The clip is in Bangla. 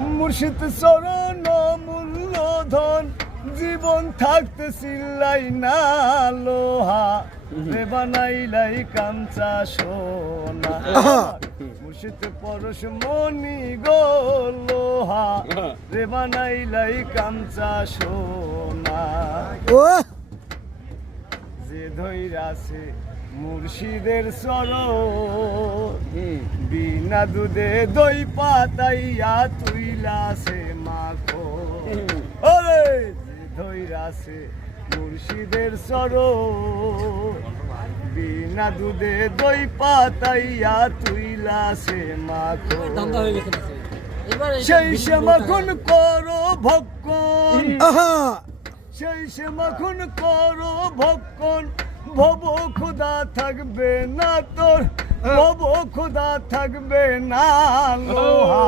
মুর্শিদ চরণ মূল্যধন জীবন থাকতে চিল্লাই না লোহা রে বানাইলাই কাঞ্চা সোনা মুর্শিদ পরশ মনি গো লোহা রে বানাইলাই কাঞ্চা সোনা যে ধৈরাছে মুর্শিদের চরণ বিনা দুধে দই পাতাইয়া তুইলাছে মাখো ওরে যে ধৈরাছে মুর্শিদের চরণ বিনা দুধে দই পাতাইয়া তুইলাছে মাখো সেই সে মাখন করো ভক্ষণ সেই সে মাখন করো ভক্ষণ ভব খোদা থাকবে না তোর ভব খোদা থাকবে না লোহা